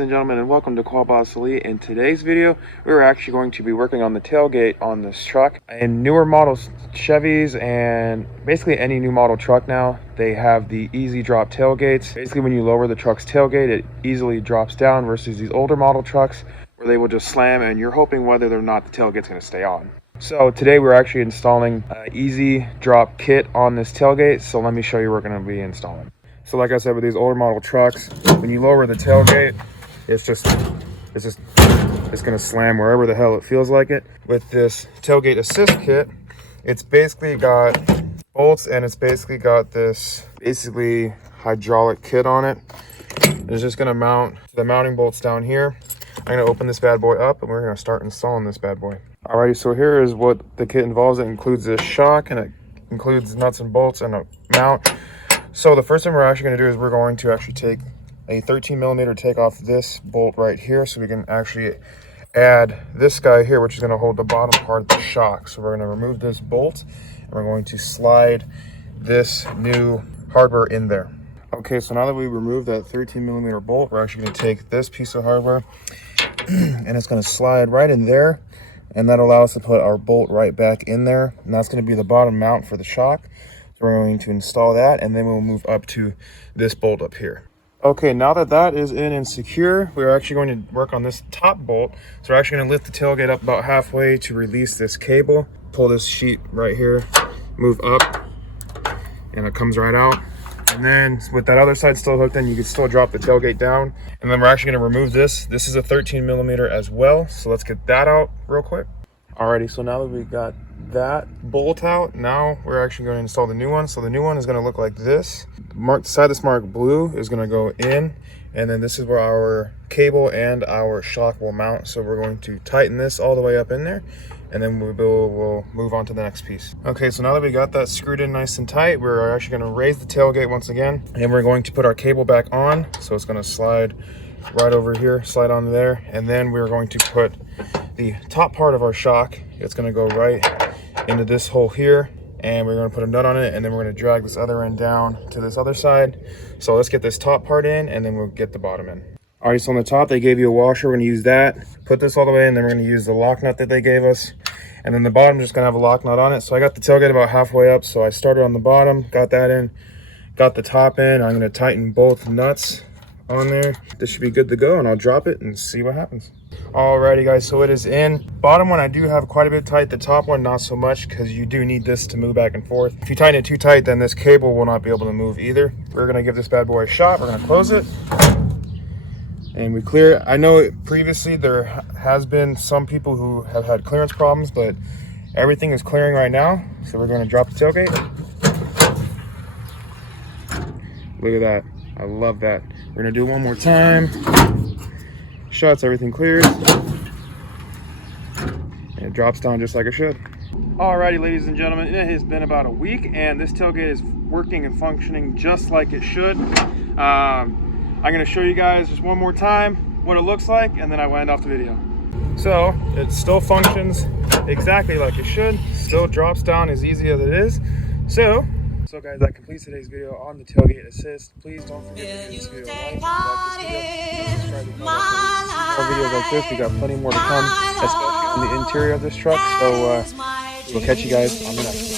ladies and gentlemen, and welcome to Qualboss Elite. In today's video, we're actually going to be working on the tailgate on this truck. In newer models, Chevys, and basically any new model truck now, they have the easy drop tailgates. Basically, when you lower the truck's tailgate, it easily drops down versus these older model trucks where they will just slam and you're hoping whether or not the tailgate's going to stay on. So today we're actually installing an easy drop kit on this tailgate. So let me show you what we're going to be installing. So like I said, with these older model trucks, when you lower the tailgate, it's going to slam wherever the hell it feels like it. With this tailgate assist kit, it's basically got bolts and it's basically got this hydraulic kit on it. It's just going to mount the mounting bolts down here. I'm going to open this bad boy up and we're going to start installing this bad boy. Alrighty, so here is what the kit involves. It includes this shock and it includes nuts and bolts and a mount. So the first thing we're actually going to do is we're going to actually take a 13mm, take off this bolt right here so we can actually add this guy here, which is going to hold the bottom part of the shock. So we're going to remove this bolt and we're going to slide this new hardware in there. Okay, so now that we removed that 13mm bolt, we're actually going to take this piece of hardware and it's going to slide right in there, and that'll allow us to put our bolt right back in there, and that's going to be the bottom mount for the shock. We're going to install that, and then we'll move up to this bolt up here. Okay, now that that is in and secure, we're actually going to work on this top bolt. So we're actually going to lift the tailgate up about halfway to release this cable. Pull this sheet right here, move up, and it comes right out. And then with that other side still hooked in, you can still drop the tailgate down. And then we're actually going to remove this. This is a 13mm as well. So let's get that out real quick. Alrighty, so now that we got that bolt out, now we're actually going to install the new one. So the new one is going to look like this. The side that's marked blue is going to go in, and then this is where our cable and our shock will mount. So we're going to tighten this all the way up in there, and then we'll move on to the next piece. Okay, so now that we got that screwed in nice and tight, we're actually going to raise the tailgate once again, and we're going to put our cable back on. So it's going to slide right over here, slide on there, and then we're going to put the top part of our shock. It's going to go right into this hole here, and we're going to put a nut on it, and then we're going to drag this other end down to this other side. So let's get this top part in, and then we'll get the bottom in. Alright, so on the top they gave you a washer. We're going to use that, put this all the way in, then we're going to use the lock nut that they gave us, and then the bottom just going to have a lock nut on it. So I got the tailgate about halfway up, so I started on the bottom, got that in, got the top in. I'm going to tighten both nuts on there. This should be good to go, and I'll drop it and see what happens. Alrighty guys, so it is in. Bottom one I do have quite a bit tight, the top one not so much, because you do need this to move back and forth. If you tighten it too tight, then this cable will not be able to move either. We're going to give this bad boy a shot. We're going to close it and we clear it. I know previously there has been some people who have had clearance problems, but everything is clearing right now. So we're going to drop the tailgate. Look at that. I love that. We're going to do it one more time. Shots, everything clears, and it drops down just like it should. Alrighty, ladies and gentlemen, it has been about a week and this tailgate is working and functioning just like it should. I'm going to show you guys just one more time what it looks like, and then I will end off the video. So it still functions exactly like it should, still drops down as easy as it is. So guys, that completes today's video on the tailgate assist. Please don't forget to give this video a like this video, subscribe to more videos like this. We got plenty more to come, especially on the interior of this truck. So we'll catch you guys on the next one.